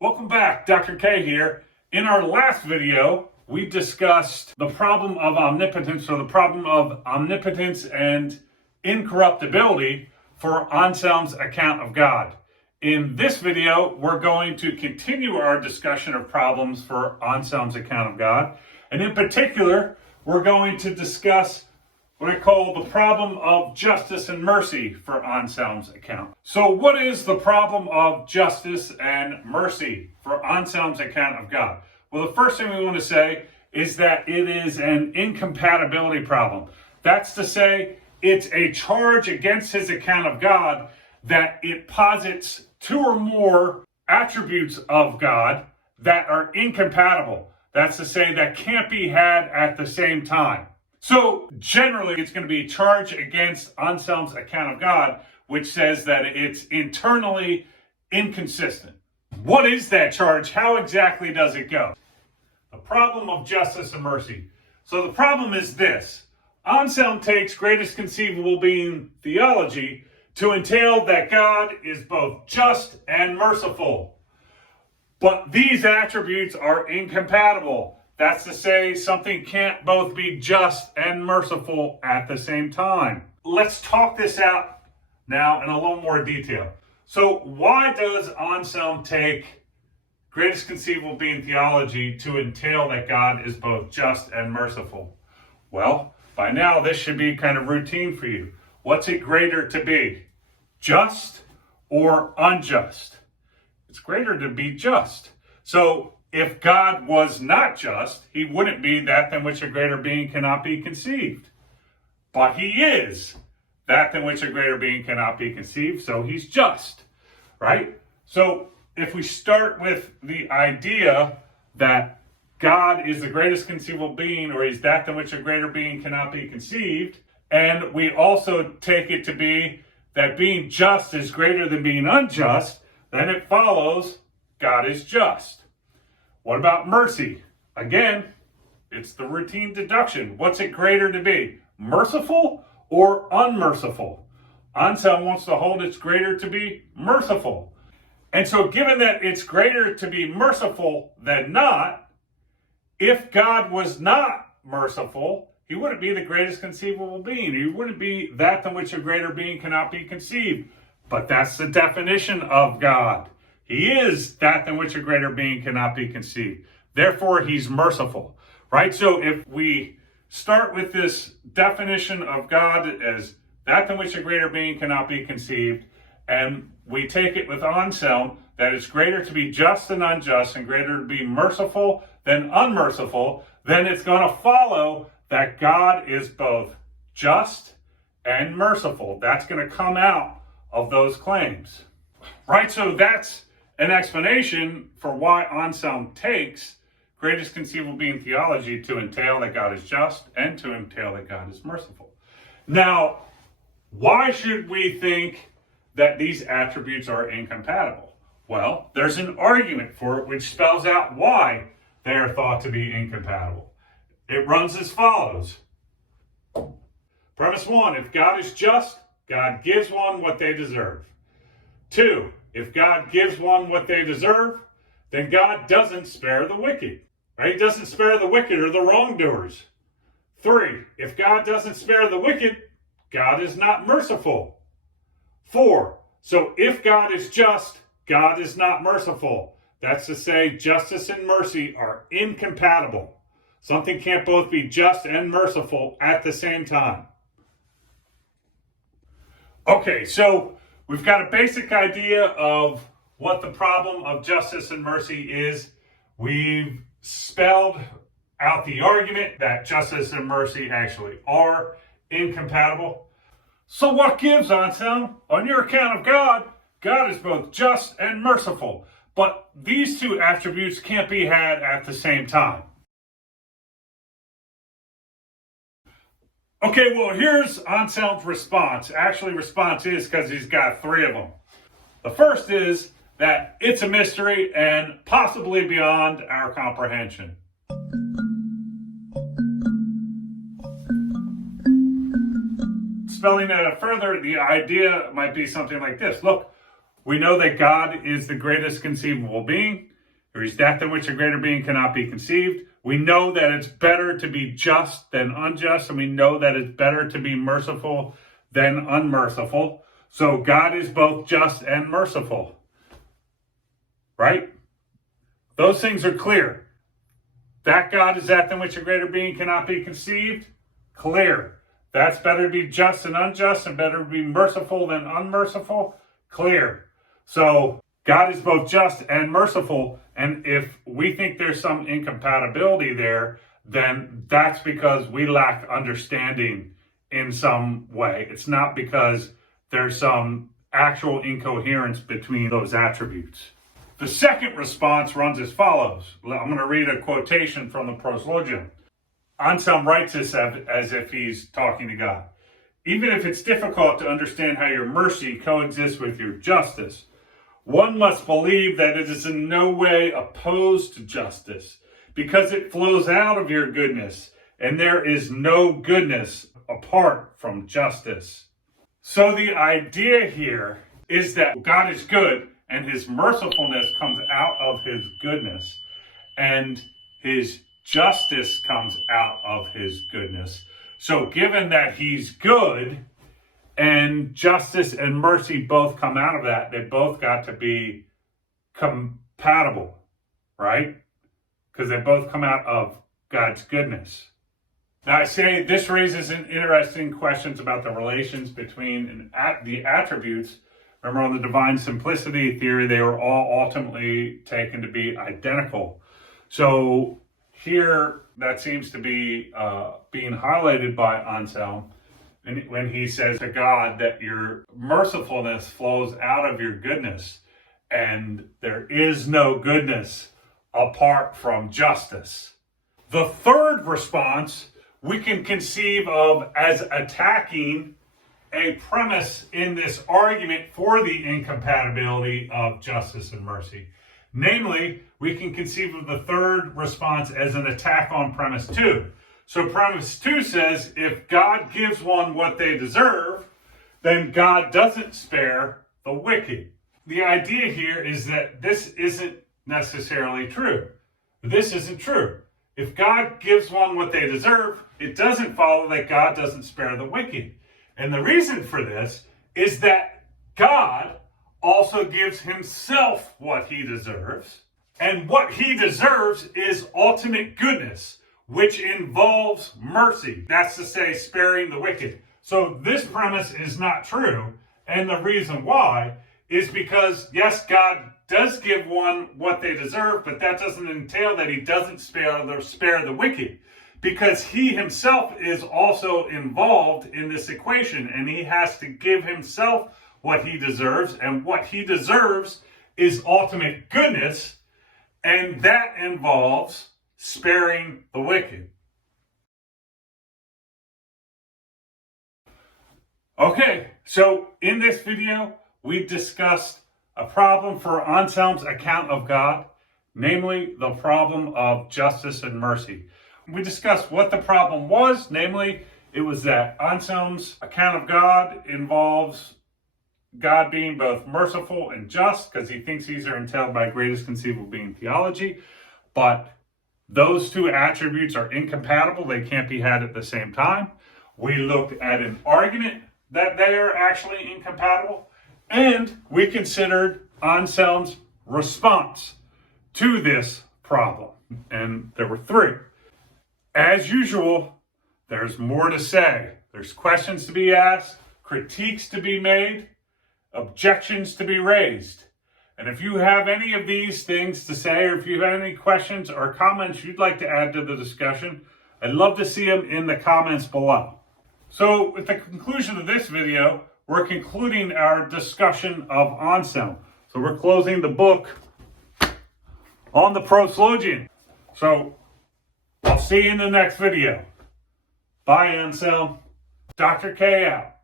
Welcome back, Dr. K here. In our last video, we discussed the problem of omnipotence, or the problem of omnipotence and incorruptibility for Anselm's account of God. In this video, we're going to continue our discussion of problems for Anselm's account of God. And in particular, we're going to discuss what I call the problem of justice and mercy for Anselm's account. So what is the problem of justice and mercy for Anselm's account of God? Well, the first thing we want to say is that it is an incompatibility problem. That's to say, it's a charge against his account of God that it posits two or more attributes of God that are incompatible. That's to say, that can't be had at the same time. So generally, it's going to be a charge against Anselm's account of God, which says that it's internally inconsistent. What is that charge? How exactly does it go? The problem of justice and mercy. So the problem is this. Anselm takes greatest conceivable being theology to entail that God is both just and merciful. But these attributes are incompatible. That's to say, something can't both be just and merciful at the same time. Let's talk this out now in a little more detail. So why does Anselm take greatest conceivable being theology to entail that God is both just and merciful? Well, by now this should be kind of routine for you. What's it greater to be? Just or unjust? It's greater to be just. So if God was not just, he wouldn't be that than which a greater being cannot be conceived. But he is that than which a greater being cannot be conceived, so he's just, right? So if we start with the idea that God is the greatest conceivable being, or he's that than which a greater being cannot be conceived, and we also take it to be that being just is greater than being unjust, then it follows God is just. What about mercy? Again, it's the routine deduction. What's it greater to be? Merciful or unmerciful? Anselm wants to hold it's greater to be merciful. And so given that it's greater to be merciful than not, if God was not merciful, he wouldn't be the greatest conceivable being. He wouldn't be that than which a greater being cannot be conceived. But that's the definition of God. He is that than which a greater being cannot be conceived. Therefore, he's merciful, right? So if we start with this definition of God as that than which a greater being cannot be conceived, and we take it with Anselm that it's greater to be just than unjust and greater to be merciful than unmerciful, then it's going to follow that God is both just and merciful. That's going to come out of those claims, right? So that's an explanation for why Anselm takes greatest conceivable being theology to entail that God is just and to entail that God is merciful. Now, why should we think that these attributes are incompatible? Well, there's an argument for it which spells out why they are thought to be incompatible. It runs as follows. Premise 1, if God is just, God gives one what they deserve. 2, if God gives one what they deserve, then God doesn't spare the wicked, right? He doesn't spare the wicked or the wrongdoers. 3, if God doesn't spare the wicked, God is not merciful. 4, so if God is just, God is not merciful. That's to say, justice and mercy are incompatible. Something can't both be just and merciful at the same time. Okay, so we've got a basic idea of what the problem of justice and mercy is. We've spelled out the argument that justice and mercy actually are incompatible. So what gives, Anselm? On your account of God, God is both just and merciful. But these two attributes can't be had at the same time. Okay, well, here's Anselm's response. Actually, response is because he's got 3 of them. The first is that it's a mystery and possibly beyond our comprehension. Spelling it out further, the idea might be something like this. Look, We know that God is the greatest conceivable being. There is that than which a greater being cannot be conceived. We know that it's better to be just than unjust, and we know that it's better to be merciful than unmerciful. So God is both just and merciful, right? Those things are clear. That God is that than which a greater being cannot be conceived, clear. That's better to be just than unjust and better to be merciful than unmerciful, clear. So God is both just and merciful, and if we think there's some incompatibility there, then that's because we lack understanding in some way. It's not because there's some actual incoherence between those attributes. The second response runs as follows. I'm going to read a quotation from the Proslogium. Anselm writes this as if he's talking to God. Even if it's difficult to understand how your mercy coexists with your justice, one must believe that it is in no way opposed to justice, because it flows out of your goodness, and there is no goodness apart from justice. So the idea here is that God is good, and his mercifulness comes out of his goodness, and his justice comes out of his goodness. So given that he's good, and justice and mercy both come out of that, they both got to be compatible, right? Because they both come out of God's goodness. Now I say this raises an interesting questions about the relations between the attributes. Remember, on the divine simplicity theory, they were all ultimately taken to be identical. So here, that seems to be being highlighted by Anselm when he says to God that your mercifulness flows out of your goodness, and there is no goodness apart from justice. The third response we can conceive of as attacking a premise in this argument for the incompatibility of justice and mercy. Namely, we can conceive of the third response as an attack on premise 2. So premise 2 says, if God gives one what they deserve, then God doesn't spare the wicked. The idea here is that this isn't necessarily true. This isn't true. If God gives one what they deserve, it doesn't follow that God doesn't spare the wicked. And the reason for this is that God also gives himself what he deserves. And what he deserves is ultimate goodness, which involves mercy. That's to say, sparing the wicked. So this premise is not true. And the reason why is because, yes, God does give one what they deserve, but that doesn't entail that he doesn't spare the wicked. Because he himself is also involved in this equation, and he has to give himself what he deserves, and what he deserves is ultimate goodness, and that involves sparing the wicked. Okay, so in this video, we discussed a problem for Anselm's account of God, namely the problem of justice and mercy. We discussed what the problem was, namely, it was that Anselm's account of God involves God being both merciful and just, because he thinks these are entailed by greatest conceivable being theology, but those two attributes are incompatible. They can't be had at the same time. We looked at an argument that they are actually incompatible, and we considered Anselm's response to this problem. And there were three. As usual, there's more to say. There's questions to be asked, critiques to be made, objections to be raised. And if you have any of these things to say, or if you have any questions or comments you'd like to add to the discussion, I'd love to see them in the comments below. So at the conclusion of this video, we're concluding our discussion of Anselm. So we're closing the book on the Proslogium. So I'll see you in the next video. Bye, Anselm. Dr. K out.